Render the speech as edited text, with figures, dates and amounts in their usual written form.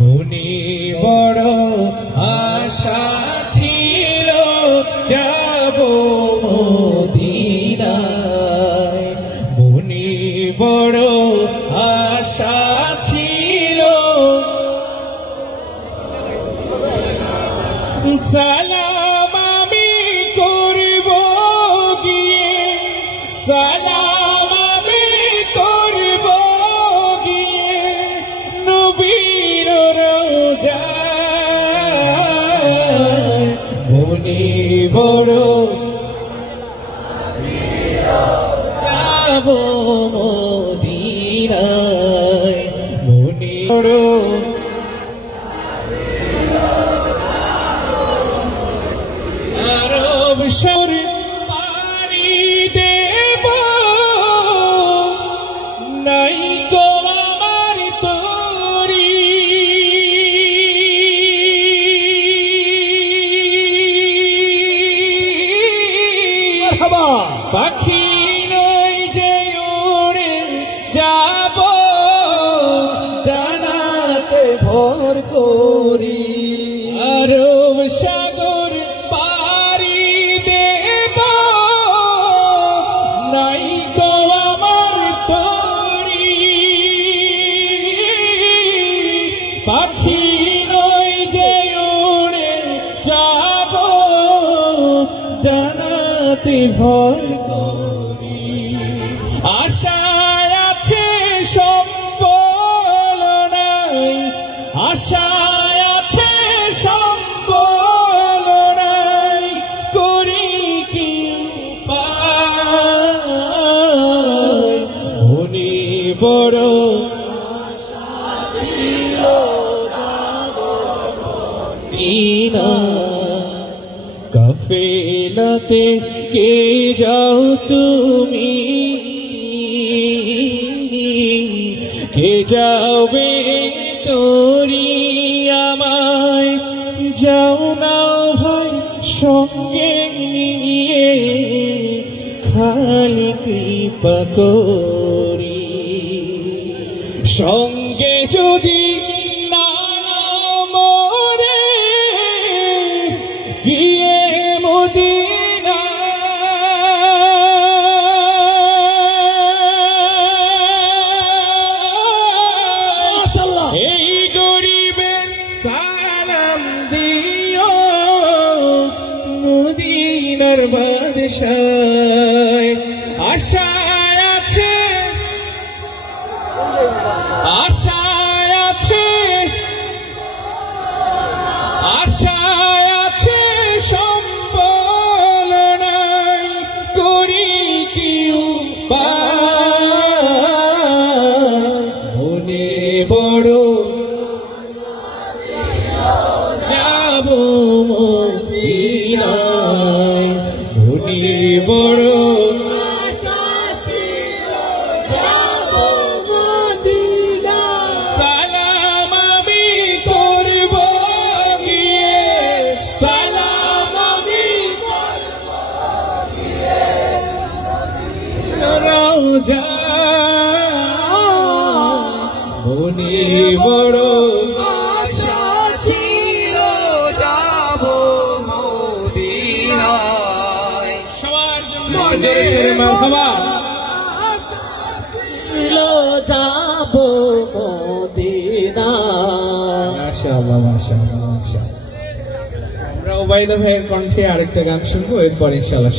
মনে বড় আশা ছিল যাব মদিনায়, মনে বড় আশা ছিল। সালাম আমি করব গিয়ে, সালাম আমি করব গিয়ে নবীর রওজায়, মনে বড় যাব মদিনায়, মনে বড় আরব শহরে পাড়ি দেব, নাই গো আমার তরি, পাখি নই যে উড়ে যাব, ডানাতে ভর করি। আরব সাগর পাড়ি দেব, নাই গো আমার তরি, পাখি নই যে উড়ে যাব, ডানাতে ভর করি। আশায় আছে সম্বল নাই, আশায় আছে সম্বল নাই, করি কি উপায়, মনে বড় আশা ছিল যাব মদিনায়। কাফেলাতে কে যাও তুমি, কে যাবে তোরি আমায়, যাও না ভাই সঙ্গে নিয়ে, খালি কৃপা করি। সঙ্গে যদি না মরে গিয়ে মদিনা, এই গরিবের সালাম দিও মদিনার বাদশায়। আশায় আছে, আশায় আছে, আশায় আছে সম্বল নাই, করি কি উপায়, মনে বড় যাব মদিনায়, মনে বড় যাব মদিনায়। সালাম আমি করব গিয়ে, সালাম আমি করব গিয়ে রওজায়, মনে বড় আশা ছিল যাব মদিনায়। সবার জন্য জোরে জোরে মারহাবা। ছিল যাব মদিনায়। মাশাআল্লাহ মাশাআল্লাহ মাশাআল্লাহ। আমরা ওবাইদা ভাইয়ের কণ্ঠে আরেকটা গান শুনবো, এরপর ইনশাআল্লাহ